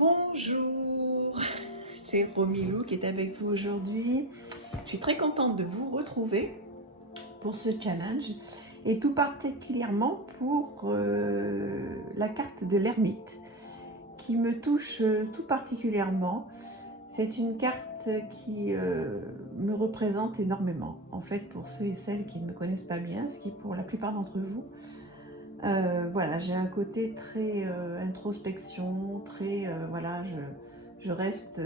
Bonjour, c'est Romilou qui est avec vous aujourd'hui. Je suis très contente de vous retrouver pour ce challenge et tout particulièrement pour la carte de l'ermite qui me touche tout particulièrement. C'est une carte qui me représente énormément. En fait, pour ceux et celles qui ne me connaissent pas bien, ce qui est pour la plupart d'entre vous, voilà, j'ai un côté très introspection, très voilà, je reste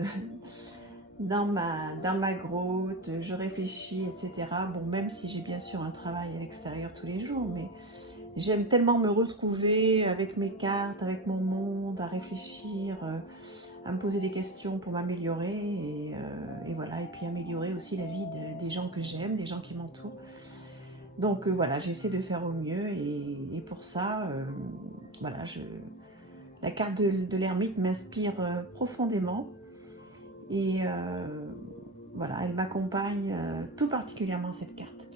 dans ma grotte, je réfléchis, etc. Bon, même si j'ai bien sûr un travail à l'extérieur tous les jours, mais j'aime tellement me retrouver avec mes cartes, avec mon monde, à réfléchir, à me poser des questions pour m'améliorer et voilà, et puis améliorer aussi la vie des gens que j'aime, des gens qui m'entourent. Donc voilà, j'essaie de faire au mieux et pour ça, voilà, la carte de l'ermite m'inspire profondément et voilà, elle m'accompagne tout particulièrement cette carte.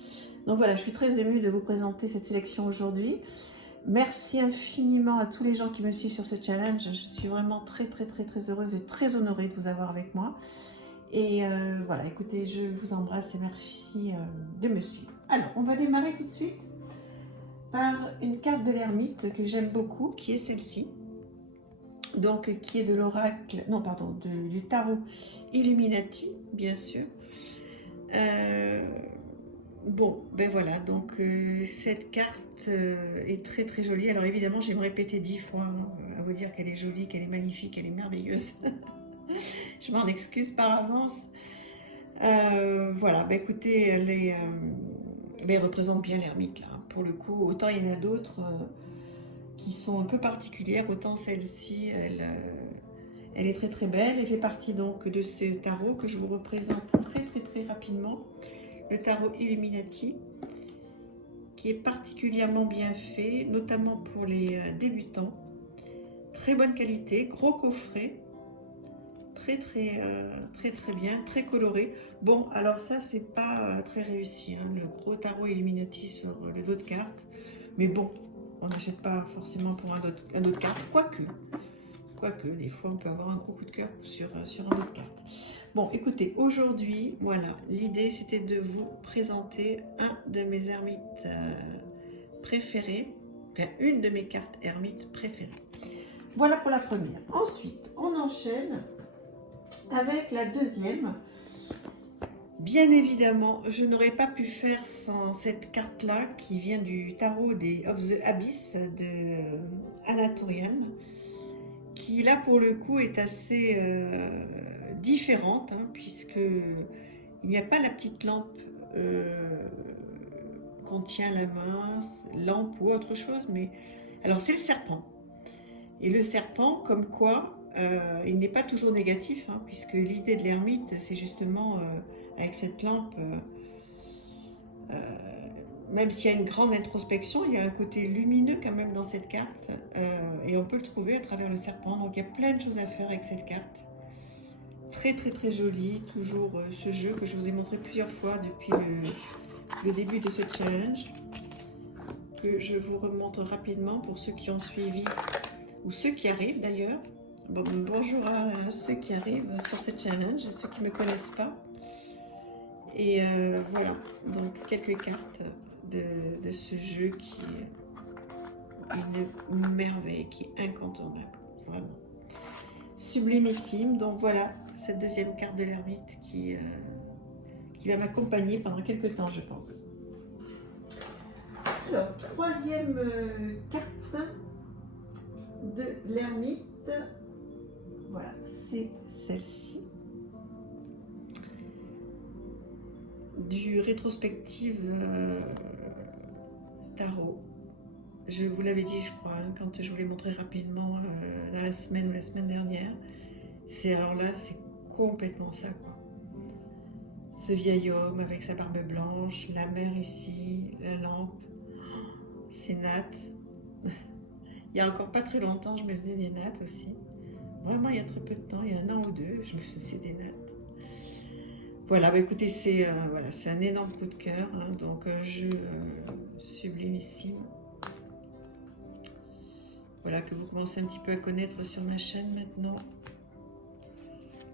Donc voilà, je suis très émue de vous présenter cette sélection aujourd'hui. Merci infiniment à tous les gens qui me suivent sur ce challenge. Je suis vraiment très heureuse et très honorée de vous avoir avec moi. Et voilà, écoutez, je vous embrasse et merci de me suivre. Alors, on va démarrer tout de suite par une carte de l'ermite que j'aime beaucoup, qui est celle-ci. Donc, qui est de l'oracle, non, pardon, du tarot Illuminati, bien sûr. Bon, ben voilà, donc cette carte est très jolie. Alors évidemment, je vais me répéter 10 fois à vous dire qu'elle est jolie, qu'elle est magnifique, qu'elle est merveilleuse. Je m'en excuse par avance. Voilà, bah écoutez, elle représente bien l'ermite là. Pour le coup, autant il y en a d'autres qui sont un peu particulières, autant celle-ci, elle est très belle. Elle fait partie donc de ce tarot que je vous représente très rapidement, le tarot Illuminati, qui est particulièrement bien fait, notamment pour les débutants. Très bonne qualité, gros coffret. Très bien, très coloré. Bon, alors ça, c'est pas très réussi, hein, le gros tarot Illuminati sur le dos de carte. Mais bon, on n'achète pas forcément pour un dos de carte, quoique, des fois, on peut avoir un gros coup de cœur sur un dos de carte. Bon, écoutez, aujourd'hui, voilà, l'idée, c'était de vous présenter un de mes ermites préférés, enfin, une de mes cartes ermites préférées. Voilà pour la première. Ensuite, on enchaîne avec la deuxième. Bien évidemment, je n'aurais pas pu faire sans cette carte-là qui vient du tarot of the Abyss de Anatolian, qui là pour le coup est assez différente, hein, puisque il n'y a pas la petite lampe qu'on tient à la main, lampe ou autre chose, mais alors c'est le serpent. Et le serpent, comme quoi, il n'est pas toujours négatif, hein, puisque l'idée de l'ermite, c'est justement, avec cette lampe, même s'il y a une grande introspection, il y a un côté lumineux quand même dans cette carte, et on peut le trouver à travers le serpent. Donc il y a plein de choses à faire avec cette carte. Très jolie, toujours ce jeu que je vous ai montré plusieurs fois depuis le début de ce challenge, que je vous remonte rapidement pour ceux qui ont suivi ou ceux qui arrivent d'ailleurs. Bon, bonjour à ceux qui arrivent sur ce challenge, à ceux qui ne me connaissent pas. Et voilà, donc quelques cartes de ce jeu qui est une merveille, qui est incontournable, vraiment. Sublimissime, donc voilà, cette deuxième carte de l'ermite qui va m'accompagner pendant quelques temps, je pense. Alors, troisième carte de l'ermite, voilà, c'est celle-ci, du rétrospective tarot. Je vous l'avais dit, je crois, hein, quand je vous l'ai montré rapidement dans la semaine ou la semaine dernière. Alors là, c'est complètement ça, quoi. Ce vieil homme avec sa barbe blanche, la mer ici, la lampe, ces nattes. Il y a encore pas très longtemps, je me faisais des nattes aussi. Vraiment, il y a très peu de temps, il y a un an ou deux, je me faisais des nattes. Voilà, bah écoutez, c'est voilà, un énorme coup de cœur, hein, donc un jeu sublimissime. voilà, que vous commencez un petit peu à connaître sur ma chaîne maintenant.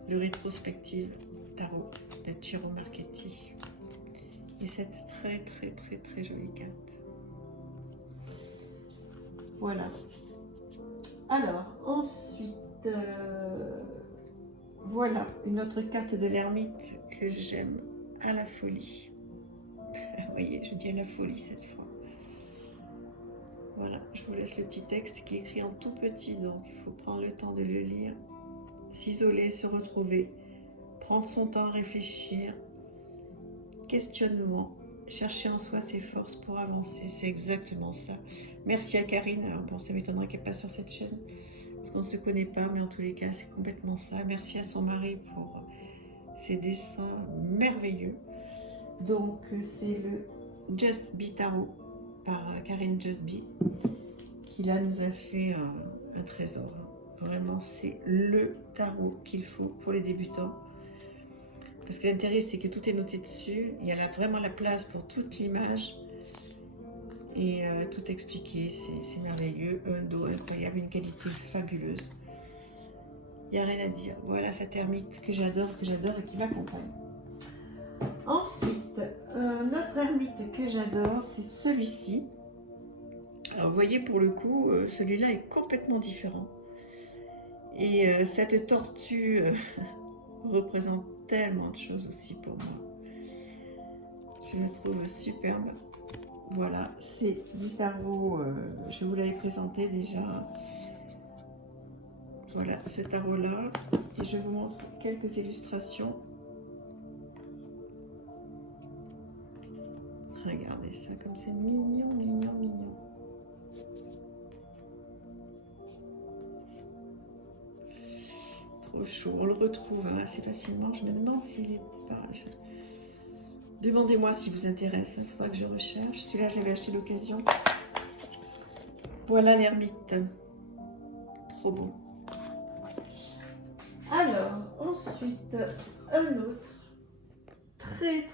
Le rétrospective tarot de Ciro Marchetti. Et cette très jolie carte. Voilà. Alors, ensuite, voilà une autre carte de l'ermite que j'aime à la folie. Vous voyez, je dis à la folie cette fois. Voilà, je vous laisse le petit texte qui est écrit en tout petit, donc il faut prendre le temps de le lire. S'isoler, se retrouver, prendre son temps à réfléchir, questionnement, chercher en soi ses forces pour avancer, c'est exactement ça. Merci à Karine, alors bon, ça m'étonnerait qu'elle passe sur cette chaîne, parce qu'on ne se connaît pas, mais en tous les cas, c'est complètement ça. Merci à son mari pour ses dessins merveilleux. Donc, c'est le Just Be Tarot par Karine Just Be, qui là nous a fait un trésor. Vraiment, c'est le tarot qu'il faut pour les débutants. Parce que l'intérêt, c'est que tout est noté dessus. Il y a là vraiment la place pour toute l'image. Et tout expliqué, c'est merveilleux. Un dos incroyable, une qualité fabuleuse. Il n'y a rien à dire. Voilà cette ermite que j'adore et qui m'accompagne. Ensuite, notre ermite que j'adore, c'est celui-ci. Alors, vous voyez, pour le coup, celui-là est complètement différent. Et cette tortue représente tellement de choses aussi pour moi. Je le trouve superbe. Voilà, c'est du tarot, je vous l'avais présenté déjà. Voilà, ce tarot-là. Et je vous montre quelques illustrations. Regardez ça, comme c'est mignon, mignon, mignon. Trop chaud. On le retrouve assez facilement. Je me demande s'il est pas... Demandez-moi s'il vous intéresse. Il faudra que je recherche. Celui-là, je l'avais acheté d'occasion. Voilà l'ermite. Trop beau. Alors, ensuite, un autre. Très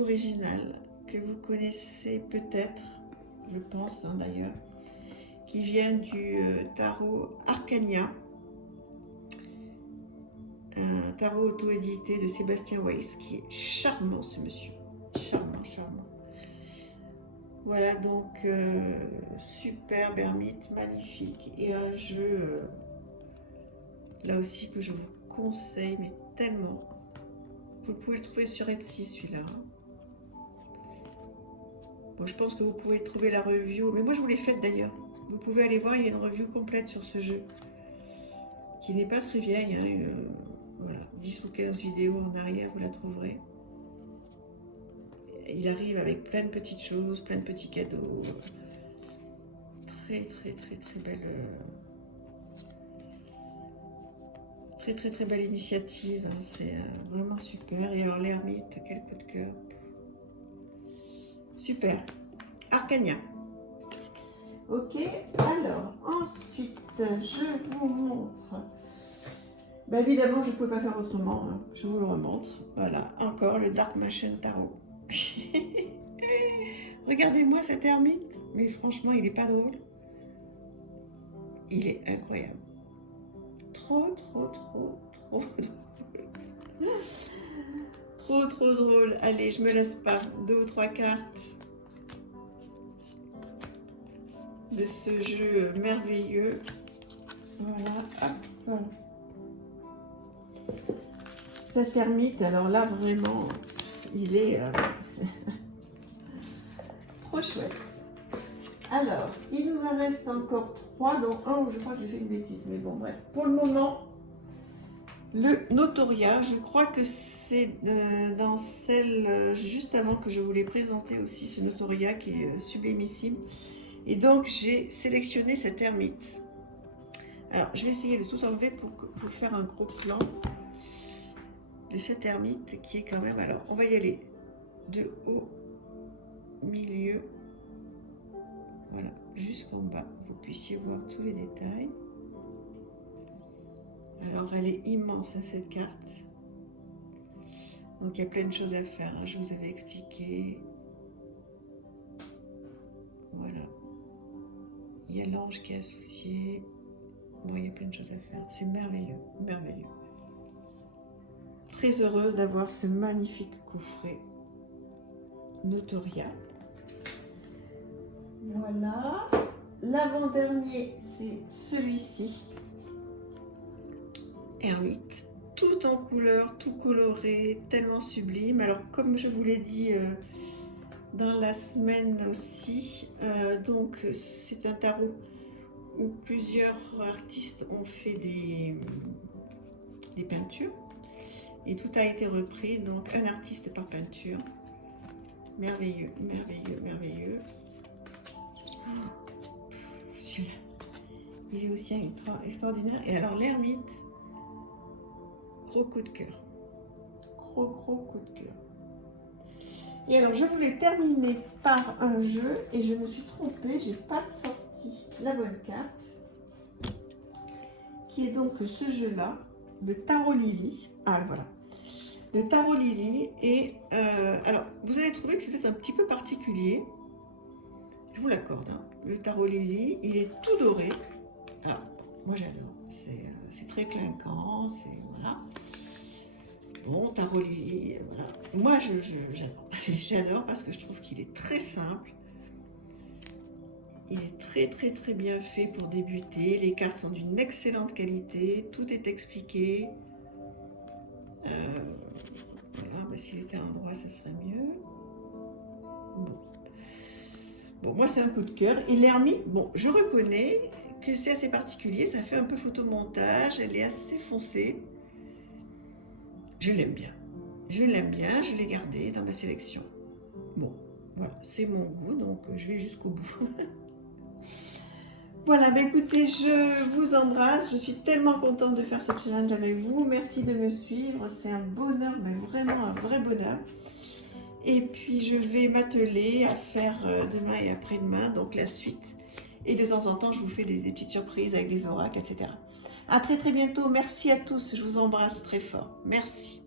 original, que vous connaissez peut-être, je pense d'ailleurs, qui vient du tarot Arcania, un tarot auto-édité de Sébastien Weiss, qui est charmant ce monsieur, charmant, charmant. Voilà donc superbe ermite, magnifique, et un jeu là aussi que je vous conseille, mais tellement. Vous pouvez le trouver sur Etsy celui-là. Bon, je pense que vous pouvez trouver la review, mais moi je vous l'ai faite d'ailleurs. Vous pouvez aller voir, il y a une review complète sur ce jeu, qui n'est pas très vieille, hein, voilà, 10 ou 15 vidéos en arrière, vous la trouverez. Il arrive avec plein de petites choses, plein de petits cadeaux. Très belle... Très belle initiative, hein. C'est vraiment super. Et alors l'ermite, quel coup de cœur. Super. Arcania. Ok, alors ensuite je vous montre. Ben, évidemment, je ne peux pas faire autrement, hein. Je vous le remontre. Voilà, encore le Dark Machine Tarot. Regardez-moi cet ermite, mais franchement, il n'est pas drôle. Il est incroyable. Trop drôle. Allez, je me laisse pas. 2 ou 3 cartes de ce jeu merveilleux. Voilà, hop, voilà. Cet ermite, alors là vraiment, il est trop chouette. Alors, il nous en reste encore 3, dont un où je crois que j'ai fait une bêtise, mais bon, bref. Pour le moment, le Notoria, je crois que c'est dans celle juste avant que je vous l'ai présenté aussi, ce Notoria qui est sublimissime. Et donc, j'ai sélectionné cet ermite. Alors, je vais essayer de tout enlever pour faire un gros plan de cet ermite qui est quand même... Alors, on va y aller de haut, milieu, voilà, jusqu'en bas. Vous puissiez voir tous les détails. Alors, elle est immense, hein, cette carte. Donc, il y a plein de choses à faire, hein, je vous avais expliqué. Voilà. il y a l'ange qui est associé. Bon, il y a plein de choses à faire. C'est merveilleux, merveilleux. Très heureuse d'avoir ce magnifique coffret Notoria. Voilà. L'avant-dernier, c'est celui-ci. Hermite. Tout en couleur, tout coloré, tellement sublime. Alors, comme je vous l'ai dit dans la semaine aussi, donc c'est un tarot où plusieurs artistes ont fait des peintures. Et tout a été repris, donc un artiste par peinture. Merveilleux, merveilleux, merveilleux. Celui-là, il est aussi extraordinaire. Et alors l'ermite, gros coup de cœur. Gros coup de cœur. Et alors je voulais terminer par un jeu et je me suis trompée, j'ai pas sorti la bonne carte. Qui est donc ce jeu-là, de Tarot Lily. Ah voilà. Le Tarot Lily. Et alors, vous allez trouver que c'était un petit peu particulier. Je vous l'accorde. Hein. Le Tarot Lily, il est tout doré. Alors, moi j'adore. C'est très clinquant. Voilà. Bon, Tarot Lily, voilà. Moi j'adore. J'adore parce que je trouve qu'il est très simple. Il est très bien fait pour débuter. Les cartes sont d'une excellente qualité. Tout est expliqué. Voilà, mais s'il était à l'endroit, ça serait mieux. Bon, moi c'est un coup de cœur. Et l'ermite, bon, je reconnais que c'est assez particulier. Ça fait un peu photomontage. Elle est assez foncée. Je l'aime bien. Je l'aime bien. Je l'ai gardé dans ma sélection. Bon, voilà, c'est mon goût, donc je vais jusqu'au bout. Voilà, bah écoutez, je vous embrasse. Je suis tellement contente de faire ce challenge avec vous. Merci de me suivre. C'est un bonheur, mais vraiment un vrai bonheur. Et puis, je vais m'atteler à faire demain et après-demain, donc la suite. Et de temps en temps, je vous fais des petites surprises avec des oracles, etc. À très bientôt. Merci à tous. Je vous embrasse très fort. Merci.